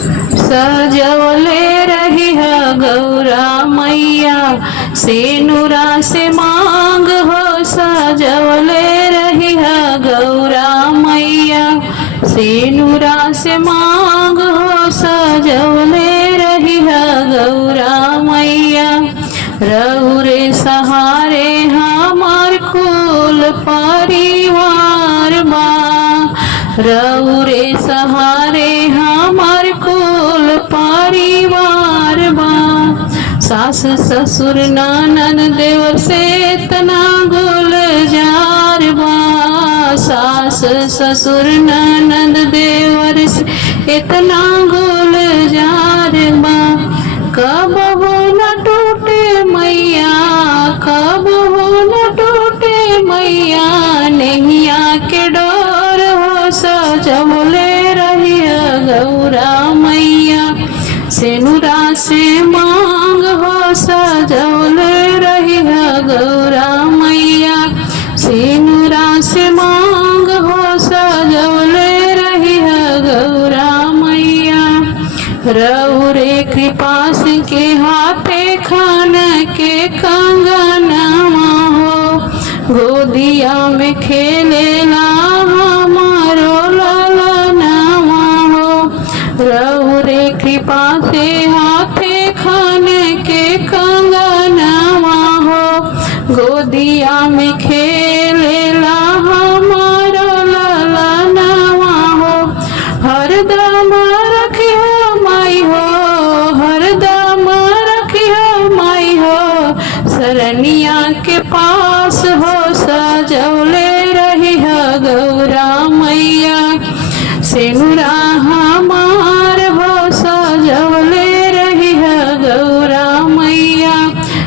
सजवले रही गौरा मैया सेनुरा से मांग हो। सजवले रही गौरा मैया सेनुरा से मांग हो। सजवले रही गौरा मैया रउरे सहारे हमार कुल परिवार बा। रउरे सहारे हमार कुल परिवार बा। सास ससुर ननद देवर से इतना गुलजार बा। सास ससुर ननद देवर से इतना गुलजार बा। कब हो न टूटे मैया, कब हो न टूटे मैया नैया के डोर हो। सजवले रही गौरा मैया सेनुरा से मांग हो। सजवले रही गौरा मैया सेनुरा से मांग हो। सजवले रही गौरा मैया रउरे कृपा के हाथे खान के कंगनवा हो। गोदिया में खेलेला हमारो ललनवा हो। रउरे कृपा से हाथे खान के कंगनवा हो। गोदिया में खेलेला हमारो ललनवा हो। हरदम रखियो माई हो, हरदम रखियो माई हो सरनिया के पास हो। सजवले रही गौरा मैया सेनुरा हमार हो। सजवले रही गौरा मैया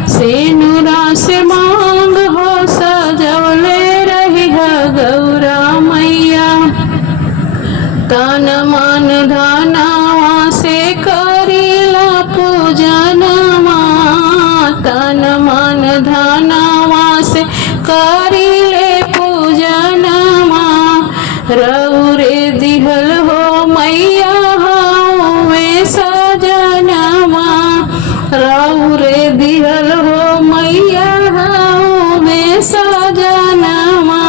सेनुरा से मांग हो। सजवले रही गौरा मैया तन मन धनवा से करीला पूजनमा। तन मन धनवा से करीले पूजनमा। रउरे दिहल हो मैया हमें सजनमा। रउरे दिहल हो मैया हमें सजनमा।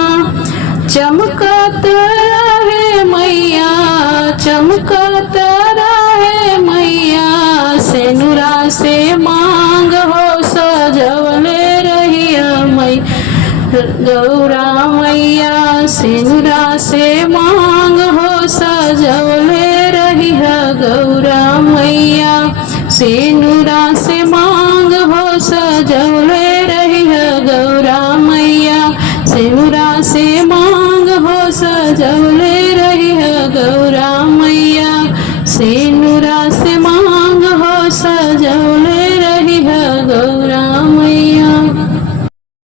चमकत रहे मैया, चमकत रहे मैया सेनुरा से मांग हो। सजवले रही गौरा मैया सेनुरा से मांग हो। सजवले रही गौरा मैया सेनुरा से मांग हो। सजवले रही गौरा मैया सेनुरा से मांग हो। सजवले